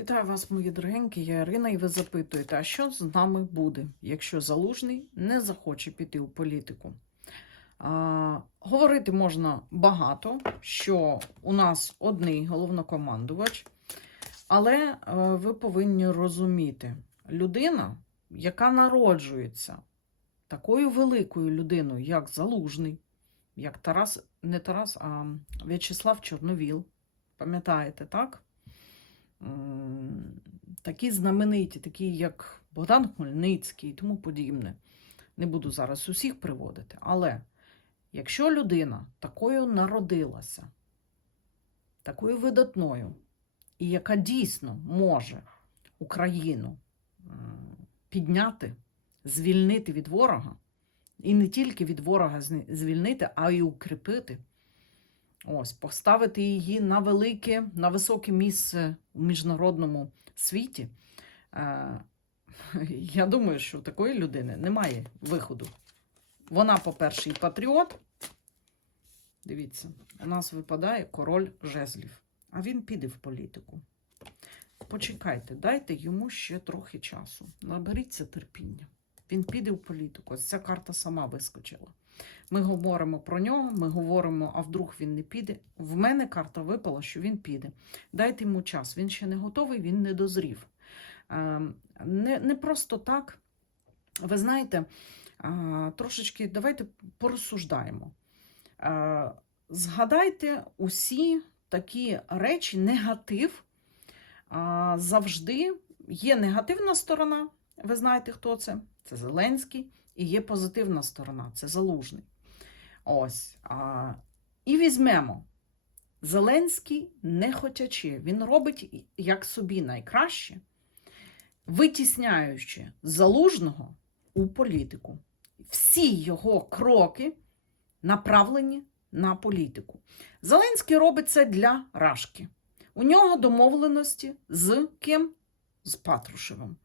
Вітаю вас, мої дорогенькі, я Ірина, і ви запитуєте, а що з нами буде, якщо залужний не захоче піти у політику? А, говорити можна багато, що у нас одний головнокомандувач, але е, ви повинні розуміти, людина, яка народжується такою великою людиною, як Залужний, як Тарас, не Тарас, а В'ячеслав Чорновіл, пам'ятаєте, так? Такі знамениті, такі як Богдан Хмельницький і тому подібне. Не буду зараз усіх приводити. Але якщо людина такою народилася, такою видатною, і яка дійсно може Україну підняти, звільнити від ворога, і не тільки від ворога звільнити, а й укріпити. Ось, поставити її на велике, на високе місце у міжнародному світі. Е, я думаю, що такої людини немає виходу. Вона, по-перше, і патріот. Дивіться, у нас випадає король жезлів, а він піде в політику. Почекайте, дайте йому ще трохи часу. Наберіться терпіння. Він піде в політику. Ця карта сама вискочила. Ми говоримо про нього, ми говоримо, а вдруг він не піде. В мене карта випала, що він піде. Дайте йому час. Він ще не готовий, він не дозрів. Е, Не, не просто так. Ви знаєте, трошечки давайте порозсуждаємо. Е, Згадайте усі такі речі, негатив. Завжди є негативна сторона. Ви знаєте, хто це? Це Зеленський. І є позитивна сторона це залужний. Ось. А, і візьмемо. Зеленський не хотячи, він робить як собі найкраще, витісняючи залужного у політику. Всі його кроки направлені на політику. Зеленський робить це для Рашки. У нього домовленості з ким? З Патрушевим.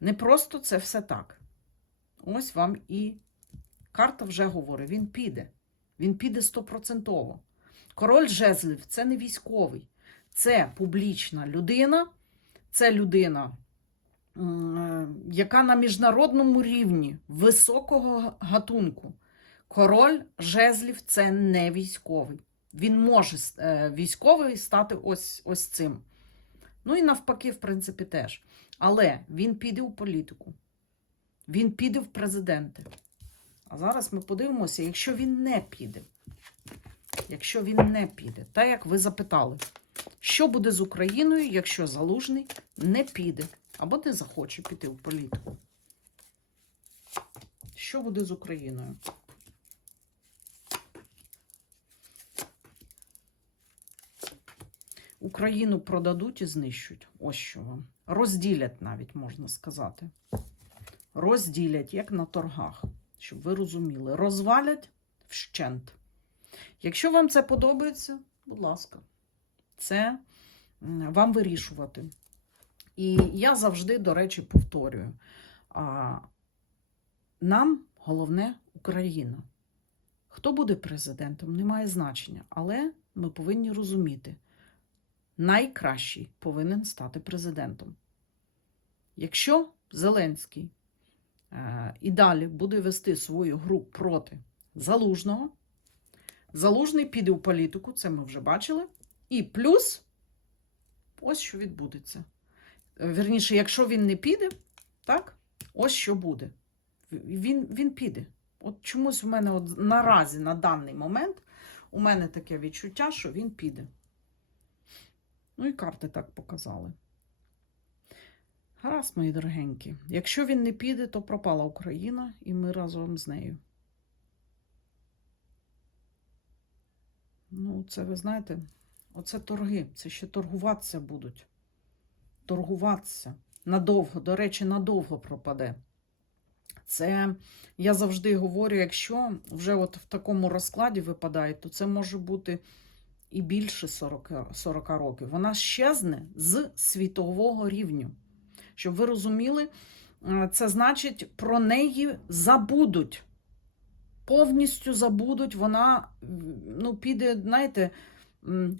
Не просто це все так. Ось вам і карта вже говорить, він піде. Він піде стопроцентово. Король жезлів це не військовий, це публічна людина, це людина, яка на міжнародному рівні високого гатунку. Король жезлів це не військовий. Він може е, військовий стати ось, ось цим. Ну і навпаки, в принципі, теж. Але він піде у політику. Він піде в президенти. А зараз ми подивимося, якщо він не піде. Якщо він не піде, так як ви запитали, що буде з Україною, якщо залужний не піде або не захоче піти в політику? Що буде з Україною? Україну продадуть і знищуть. Ось що вам. Розділять навіть, можна сказати. Розділять, як на торгах, щоб ви розуміли. Розвалять вщент. Якщо вам це подобається, будь ласка, це вам вирішувати. І я завжди, до речі, повторюю: а, нам головне Україна. Хто буде президентом, не має значення, але ми повинні розуміти, найкращий повинен стати президентом. Якщо Зеленський е, і далі буде вести свою гру проти Залужного, Залужний піде у політику, це ми вже бачили. І плюс ось що відбудеться. Е, Вірніше, якщо він не піде, так, ось що буде. Він, він піде. От чомусь у мене от наразі, на даний момент, у мене таке відчуття, що він піде. Ну і карти так показали. Гаразд, мої дорогенькі. Якщо він не піде, то пропала Україна, і ми разом з нею. Ну, це ви знаєте, оце торги. Це ще торгуватися будуть. Торгуватися. Надовго, до речі, надовго пропаде. Це я завжди говорю, якщо вже от в такому розкладі випадає, то це може бути і більше 40, 40 років. Вона щезне з світового рівню. Щоб ви розуміли, е, це значить, про неї забудуть. Повністю забудуть, вона ну, піде, знаєте,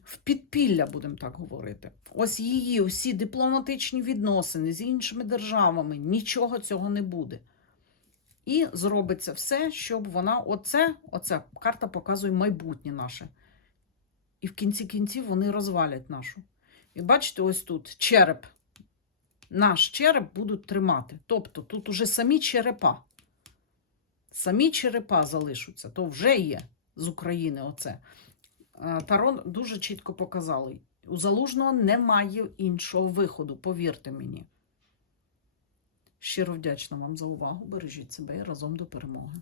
в підпілля, будемо так говорити. Ось її усі дипломатичні відносини з іншими державами, нічого цього не буде. І зробиться все, щоб вона, оце, оце карта показує майбутнє наше. І в кінці кінців вони розвалять нашу. І бачите, ось тут череп. Наш череп будуть тримати. Тобто тут уже самі черепа. Самі черепа залишаться, то вже є з України оце. Е, Тарон дуже чітко показали. У залужного немає іншого виходу, повірте мені. Щиро вдячна вам за увагу. Бережіть себе і разом до перемоги.